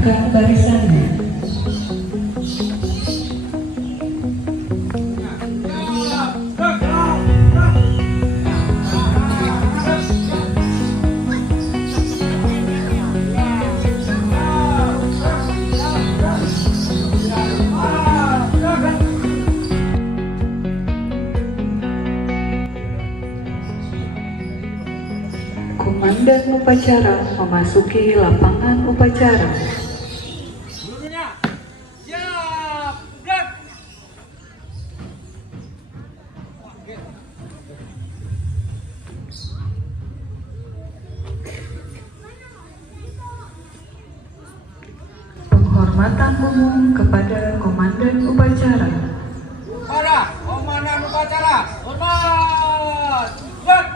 rapatkan barisannya. Komandan upacara memasuki lapangan upacara. Penghormatan umum kepada komandan upacara. Para komandan upacara, hormat. Gerak.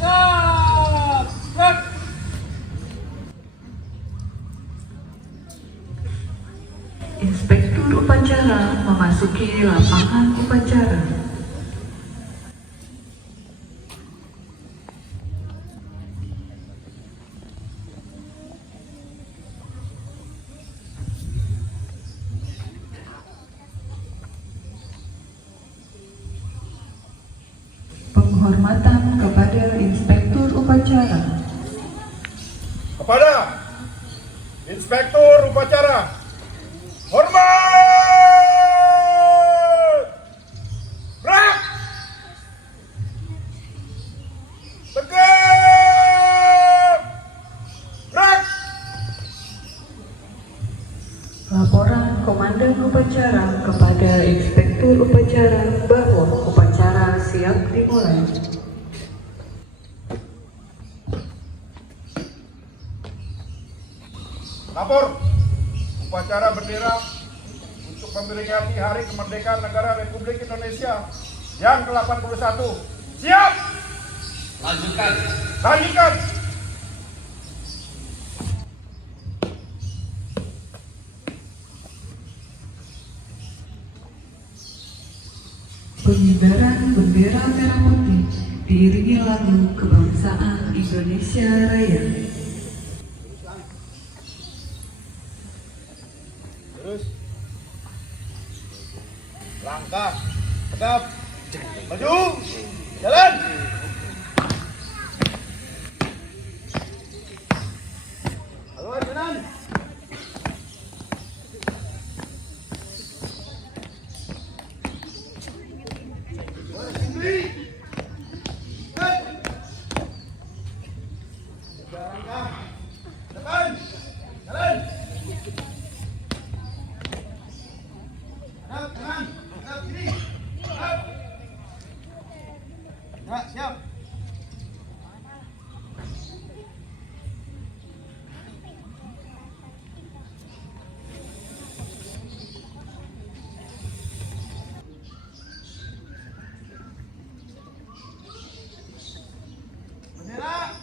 Gerak. Gerak. Inspektur upacara memasuki lapangan upacara. Penghormatan kepada inspektur upacara. Kepada inspektur upacara, hormat! Gerak! Tegak! Gerak! Laporan komandan upacara kepada inspektur upacara bahwa upacara siap dimulai. Lapor upacara bendera untuk memperingati Hari Kemerdekaan Negara Republik Indonesia yang ke-81. Siap! Lanjutkan. Lanjutkan! Pengibaran bendera merah putih diiringi lagu kebangsaan Indonesia Raya. Terus langkah tegap maju jalan. Halo jalan. Depan jalan. Kanan, kiri. Ya, siap. Bendera,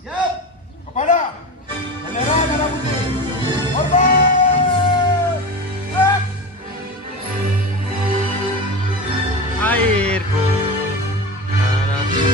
siap. Kepada bendera merah putih. Hormat. Gerak. Airku, tanahku.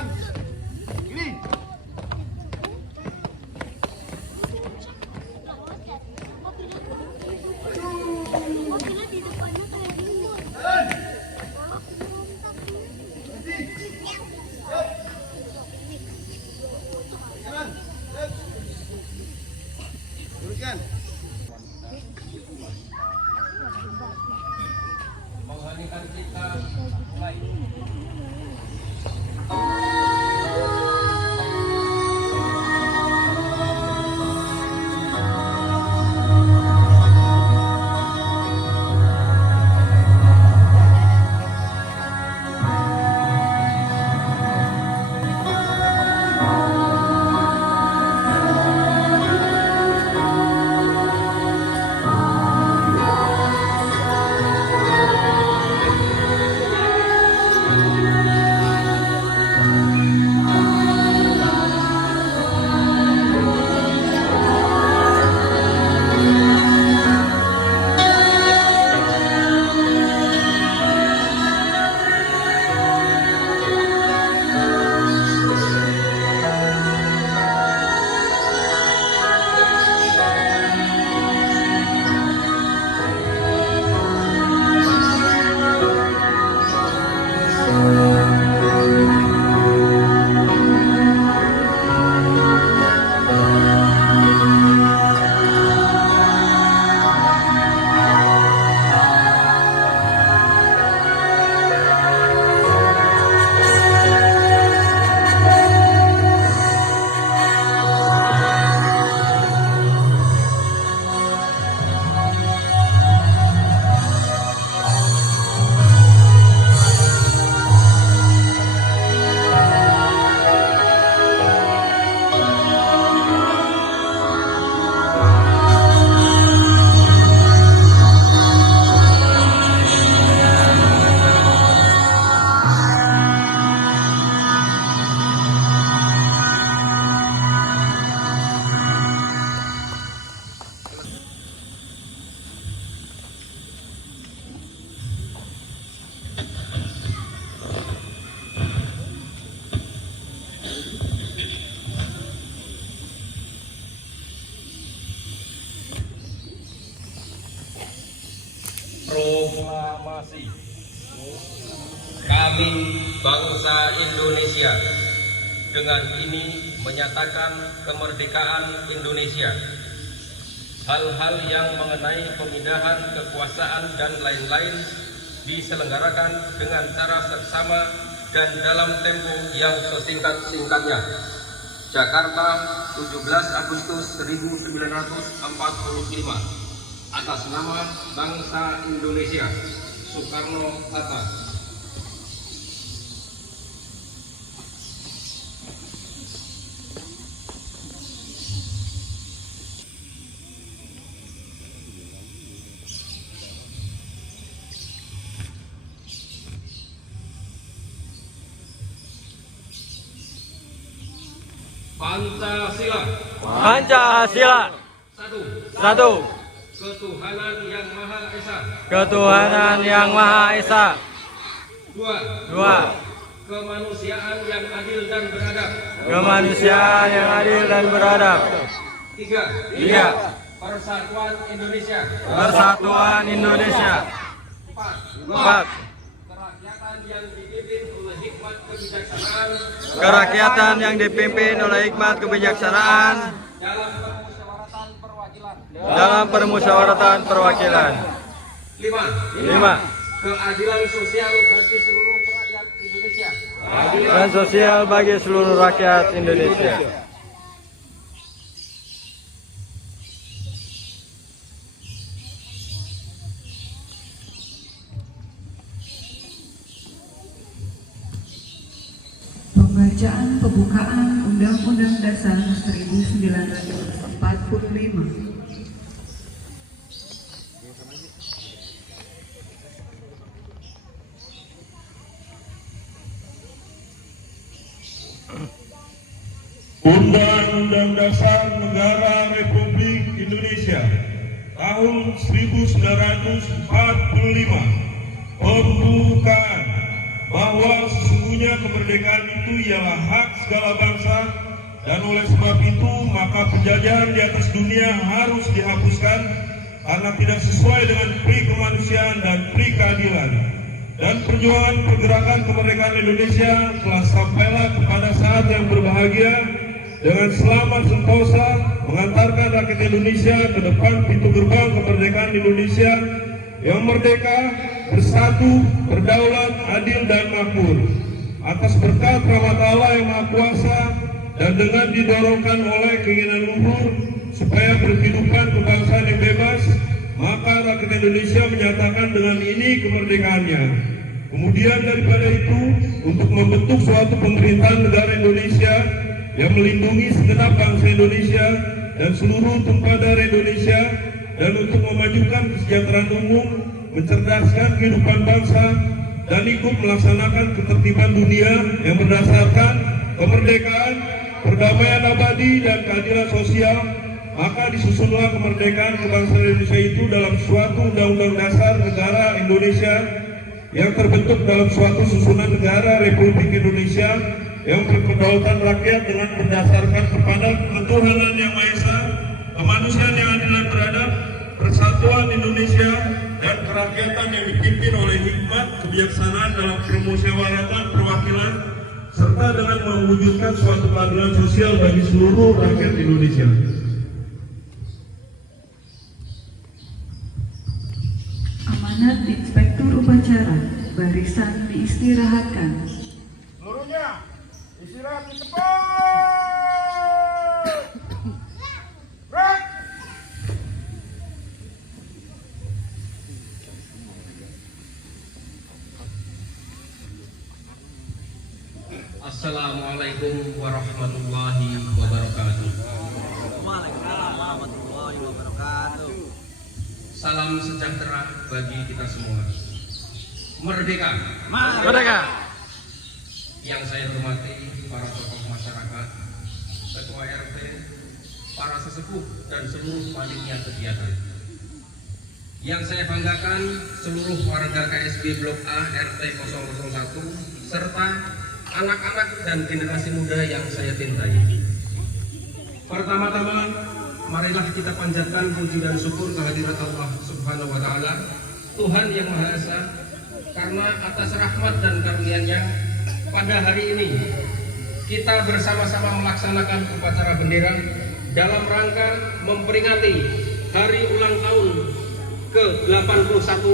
Kanan. Kiri. Kanan. Luruskan. Mengheningkan kita mulai. Proklamasi. Kami bangsa Indonesia dengan ini menyatakan kemerdekaan Indonesia. Hal-hal yang mengenai pemindahan kekuasaan dan lain-lain diselenggarakan dengan cara seksama dan dalam tempo yang sesingkat-singkatnya. Jakarta, 17 Agustus 1945. Atas nama bangsa Indonesia, Soekarno-Hatta. Pancasila. Pancasila. Satu. Ketuhanan yang Maha Esa. Ketuhanan yang Maha Esa. Dua. Kemanusiaan yang adil dan beradab. Kemanusiaan yang adil dan beradab. Tiga. Persatuan Indonesia. Persatuan Indonesia. Empat. Kerakyatan yang dipimpin oleh hikmat kebijaksanaan. Dalam permusyawaratan perwakilan. Lima. Keadilan sosial bagi seluruh rakyat Indonesia. Dan sosial bagi seluruh rakyat Indonesia. Pembacaan pembukaan Undang-Undang Dasar 1945. Undang-Undang Dasar Negara Republik Indonesia tahun 1945 pembukaan bahwa sesungguhnya kemerdekaan itu ialah hak segala bangsa, dan oleh sebab itu maka penjajahan di atas dunia harus dihapuskan karena tidak sesuai dengan pri kemanusiaan dan pri keadilan. Dan perjuangan pergerakan kemerdekaan Indonesia telah sampailah kepada saat yang berbahagia dengan selamat sentosa mengantarkan rakyat Indonesia ke depan pintu gerbang kemerdekaan Indonesia yang merdeka, bersatu, berdaulat, adil dan makmur. Atas berkat rahmat Allah yang Maha Kuasa dan dengan didorongkan oleh keinginan luhur supaya berkehidupan kebangsaan yang bebas, maka rakyat Indonesia menyatakan dengan ini kemerdekaannya. Kemudian daripada itu, untuk membentuk suatu pemerintahan negara Indonesia yang melindungi segenap bangsa Indonesia dan seluruh tumpah darah Indonesia, dan untuk memajukan kesejahteraan umum, mencerdaskan kehidupan bangsa, dan ikut melaksanakan ketertiban dunia yang berdasarkan kemerdekaan, perdamaian abadi, dan keadilan sosial, maka disusunlah kemerdekaan kebangsaan Indonesia itu dalam suatu Undang-Undang Dasar Negara Indonesia yang terbentuk dalam suatu susunan negara Republik Indonesia yang berkedaulatan rakyat dengan berdasarkan kepada ketuhanan yang Maha Esa, kemanusiaan yang adil dan beradab, persatuan Indonesia, dan kerakyatan yang dipimpin oleh hikmat kebijaksanaan dalam permusyawaratan perwakilan, serta dengan mewujudkan suatu keadilan sosial bagi seluruh rakyat Indonesia. Amanat Inspektur Upacara, barisan diistirahatkan. Seluruhnya istirahat di tempat. Break. Assalamualaikum warahmatullahi wabarakatuh. Waalaikumsalam warahmatullahi wabarakatuh. Salam sejahtera bagi kita semua. Merdeka. Merdeka. Yang saya hormati para tokoh masyarakat, ketua RT, para sesepuh dan seluruh panitia kegiatan. Yang saya banggakan seluruh warga KSB Blok A RT 001 serta anak-anak dan generasi muda yang saya cintai. Pertama-tama, marilah kita panjatkan puji dan syukur kehadirat Allah Subhanahu wa Ta'ala, Tuhan yang Maha Esa, karena atas rahmat dan karunia-Nya pada hari ini kita bersama-sama melaksanakan upacara bendera dalam rangka memperingati hari ulang tahun ke-81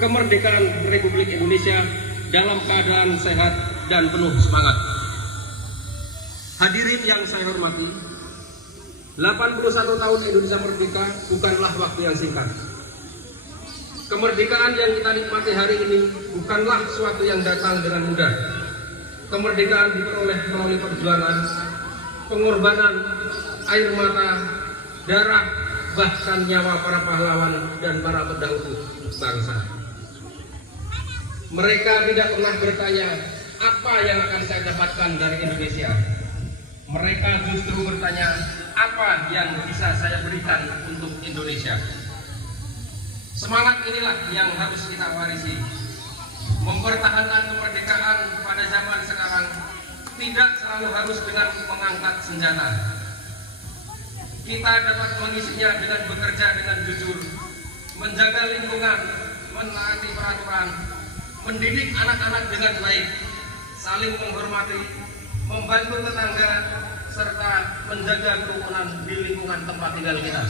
kemerdekaan Republik Indonesia dalam keadaan sehat dan penuh semangat. Hadirin yang saya hormati, 81 tahun Indonesia merdeka bukanlah waktu yang singkat. Kemerdekaan yang kita nikmati hari ini bukanlah suatu yang datang dengan mudah. Kemerdekaan diperoleh melalui perjuangan, pengorbanan, air mata, darah, bahkan nyawa para pahlawan dan para pendahulu bangsa. Mereka tidak pernah bertanya, apa yang akan saya dapatkan dari Indonesia? Mereka justru bertanya, apa yang bisa saya berikan untuk Indonesia? Semangat inilah yang harus kita warisi. Mempertahankan kemerdekaan pada zaman sekarang tidak selalu harus dengan mengangkat senjata. Kita dapat mengisinya dengan bekerja dengan jujur, menjaga lingkungan, menaati peraturan, mendidik anak-anak dengan baik, saling menghormati, membantu tetangga, serta menjaga kerukunan di lingkungan tempat tinggal kita.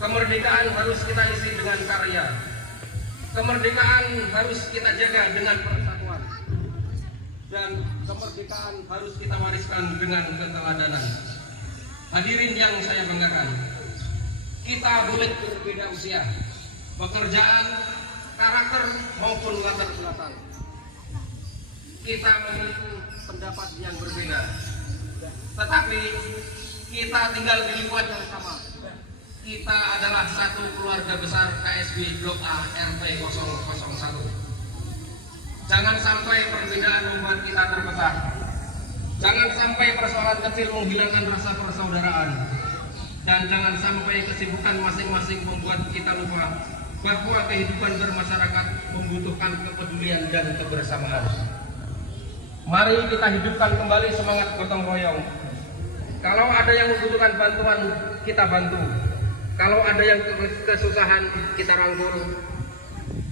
Kemerdekaan harus kita isi dengan karya. Kemerdekaan harus kita jaga dengan persatuan. Dan kemerdekaan harus kita wariskan dengan keteladanan. Hadirin yang saya banggakan, kita boleh berbeda usia, pekerjaan, karakter maupun latar belakang. Kita memiliki pendapat yang berbeda, tetapi kita tinggal di lingkungan yang sama. Kita adalah satu keluarga besar KSB Blok A RT 001. Jangan sampai perbedaan membuat kita terpecah. Jangan sampai persoalan kecil menghilangkan rasa persaudaraan. Dan jangan sampai kesibukan masing-masing membuat kita lupa bahwa kehidupan bermasyarakat membutuhkan kepedulian dan kebersamaan. Mari kita hidupkan kembali semangat gotong royong. Kalau ada yang membutuhkan bantuan, kita bantu. Kalau ada yang kesusahan, kita rangkul.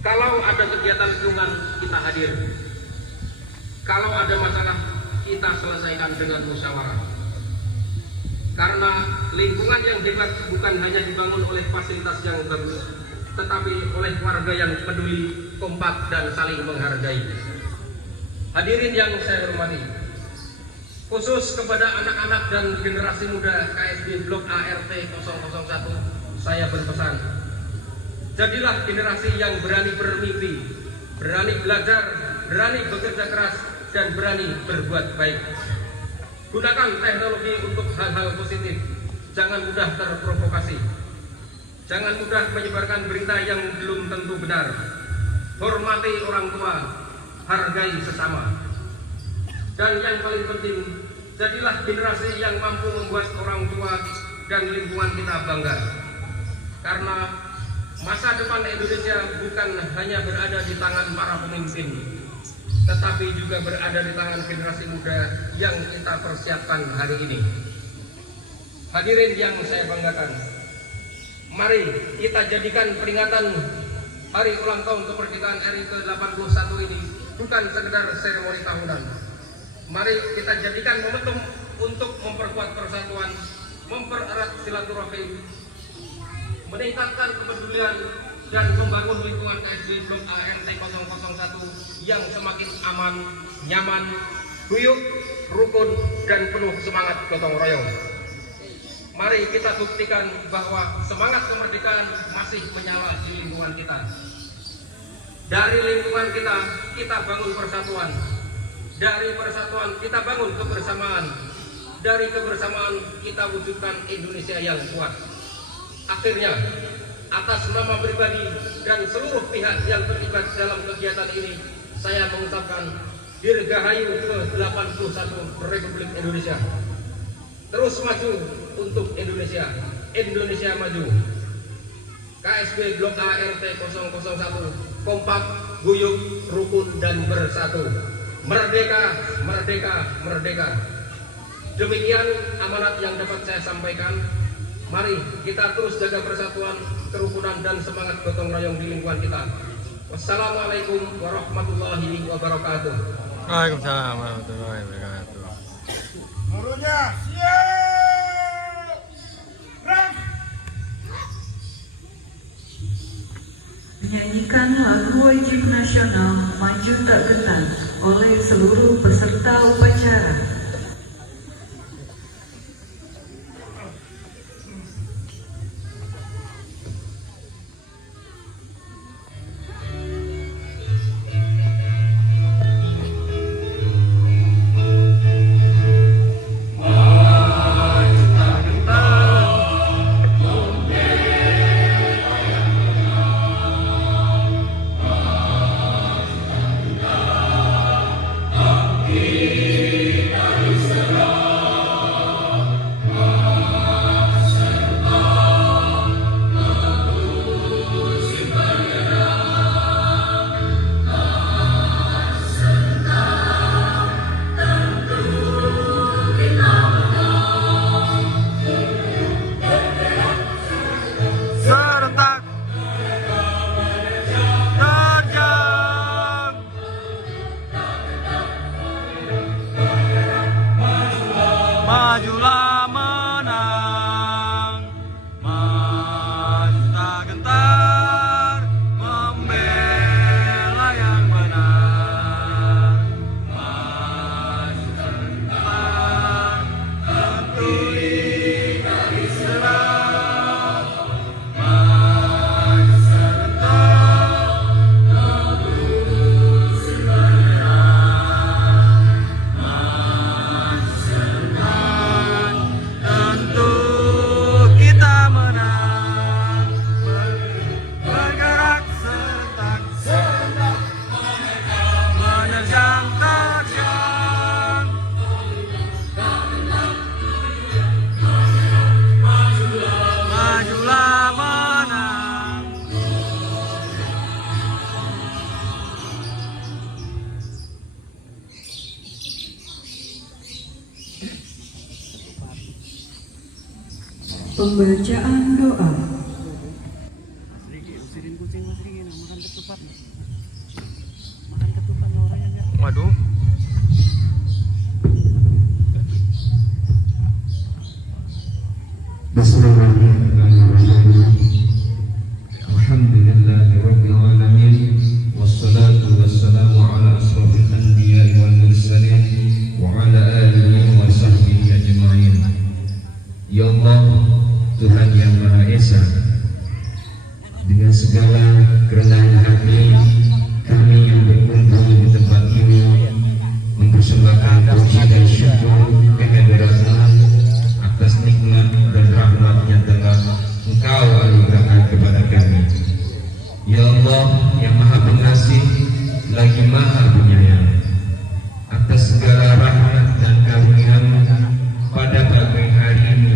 Kalau ada kegiatan lingkungan, kita hadir. Kalau ada masalah, kita selesaikan dengan musyawarah. Karena lingkungan yang hebat bukan hanya dibangun oleh fasilitas yang bagus, tetapi oleh warga yang peduli, kompak, dan saling menghargai. Hadirin yang saya hormati, khusus kepada anak-anak dan generasi muda KSB Blok ART 001, saya berpesan, jadilah generasi yang berani bermimpi, berani belajar, berani bekerja keras, dan berani berbuat baik. Gunakan teknologi untuk hal-hal positif, jangan mudah terprovokasi, jangan mudah menyebarkan berita yang belum tentu benar. Hormati orang tua, hargai sesama. Dan yang paling penting, jadilah generasi yang mampu membuat orang tua dan lingkungan kita bangga. Karena masa depan Indonesia bukan hanya berada di tangan para pemimpin, tetapi juga berada di tangan generasi muda yang kita persiapkan hari ini. Hadirin yang saya banggakan, mari kita jadikan peringatan Hari Ulang Tahun Kemerdekaan RI ke-81 ini bukan sekedar seremoni tahunan. Mari kita jadikan momentum untuk memperkuat persatuan, mempererat silaturahim, meningkatkan kepedulian, dan membangun lingkungan KSB Blok ART 001 yang semakin aman, nyaman, guyup, rukun, dan penuh semangat gotong royong. Mari kita buktikan bahwa semangat kemerdekaan masih menyala di lingkungan kita. Dari lingkungan kita, kita bangun persatuan. Dari persatuan, kita bangun kebersamaan. Dari kebersamaan, kita wujudkan Indonesia yang kuat. Akhirnya, atas nama pribadi dan seluruh pihak yang terlibat dalam kegiatan ini, saya mengucapkan Dirgahayu ke-81 Republik Indonesia. Terus maju untuk Indonesia. Indonesia maju. KSB Blok ART 001 kompak, guyup, rukun, dan bersatu. Merdeka, merdeka, merdeka. Demikian amanat yang dapat saya sampaikan. Mari kita terus jaga persatuan, kerukunan, dan semangat gotong royong di lingkungan kita. Wassalamualaikum warahmatullahi wabarakatuh. Waalaikumsalam warahmatullahi wabarakatuh. Seluruhnya siap. Gerak. Menyanyikan lagu wajib nasional Maju Tak Gentar oleh seluruh peserta upacara. Majulah menang, maju tak gentar, membela yang benar. Maju sebentar, tentu dikali serang. Maju sebentar, tebus sebenarnya. Maju sebentar. Pembacaan doa. Waduh. Bismillahirrahmanirrahim. Alhamdulillahirabbil alamin wassalatu wassalamu ala asrofil anbiya'i wal mursalin wa ala alihi wa sahbihi ajma'in. Ya Allah, Tuhan yang Maha Esa, dengan segala kerendahan hati kami yang berkumpul di tempat ini mempersembahkan puji dan syukur kehadirat-Mu atas nikmat dan rahmat yang telah Engkau anugerahkan kepada kami. Ya Allah yang Maha Pengasih lagi Maha Penyayang, atas segala rahmat dan karunia-Mu pada pagi hari ini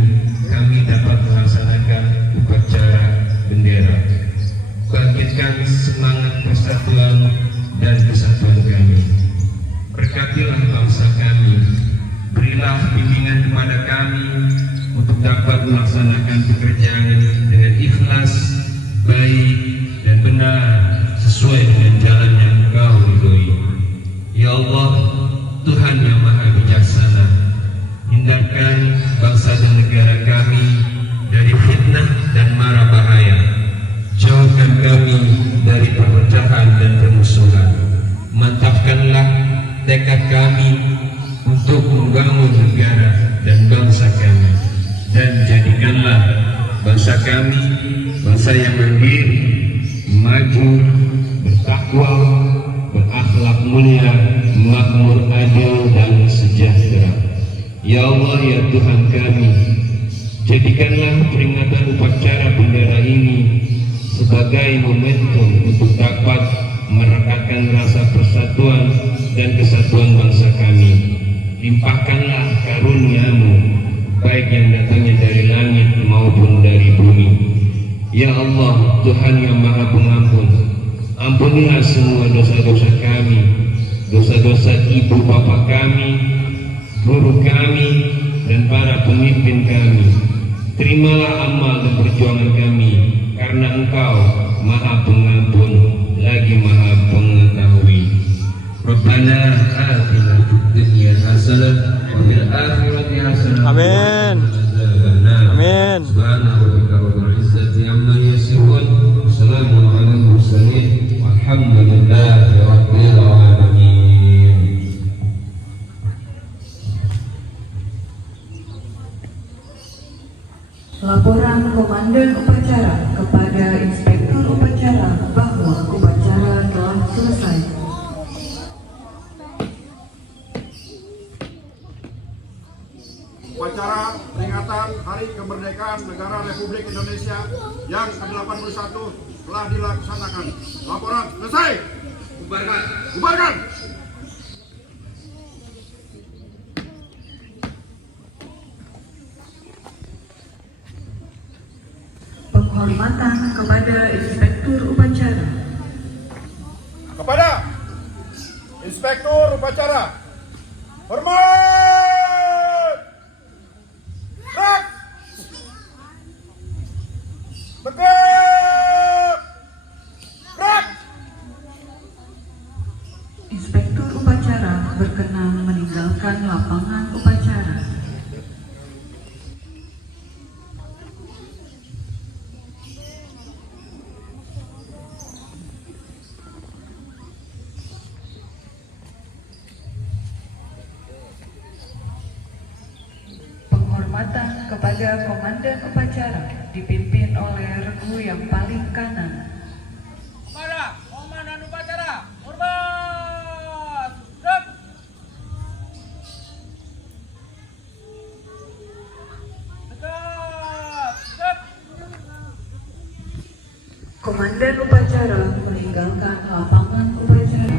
kami dapat melaksanakan upacara bendera. Bangkitkan semangat persatuan dan kesatuan kami. Berkatilah bangsa kami, berilah bimbingan kepada kami untuk dapat melaksanakan pekerjaan dengan ikhlas, baik dan benar sesuai dengan jalan yang Engkau ridhoi. Ya Allah, Tuhan yang Maha Bijaksana, hindarkan bangsa dan negara kami dari fitnah dan mara bahaya. Jauhkan kami dari perpecahan dan permusuhan. Mantapkanlah tekad kami untuk membangun negara dan bangsa kami, dan jadikanlah bangsa kami bangsa yang mandiri, maju, bertakwa, berakhlak mulia, makmur, adil dan sejahtera. Ya Allah, ya Tuhan kami, jadikanlah peringatan upacara bendera ini sebagai momentum untuk dapat merekatkan rasa persatuan dan kesatuan bangsa kami. Limpahkanlah karunia-Mu, baik yang datangnya dari langit maupun dari bumi. Ya Allah, Tuhan yang Maha Pengampun, ampunilah semua dosa-dosa kami, dosa-dosa ibu bapa kami, guru kami, dan para pemimpin kami. Terimalah amal dan perjuangan kami, karena Engkau Maha Pengampun lagi Maha Pengetahui. Rabbana atina fid dunya hasanah wa fil akhirati hasanah. Amin. Amin. Subhana rabbika rabbil izzati amma yasifun. Wassalamun alal mursalin. Walhamdulillahi rabbil alamin. Laporan Komandan Upacara kepada Inspektur Upacara bahwa upacara telah selesai. Upacara peringatan Hari Kemerdekaan Negara Republik Indonesia yang ke-81 telah dilaksanakan. Laporan selesai. Bubarkan. Bubarkan. Penghormatan kepada Inspektur Upacara. Kepada Inspektur Upacara, hormat. Gerak. Tegak. Gerak. Inspektur Upacara berkenan meninggalkan lapangan upacara. Penghormatan kepada Komandan Upacara dipimpin oleh regu yang paling kanan. Kepada Komandan Upacara, hormat. Gerak. Tegak. Gerak. Komandan Upacara meninggalkan lapangan upacara.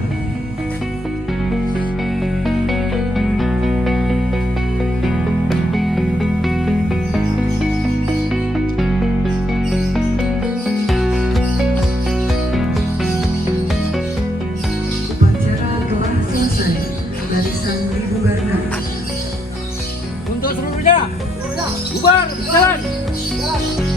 Upacara telah selesai. Barisan dibubarkan. Untuk seluruhnya, Bubar, jalan.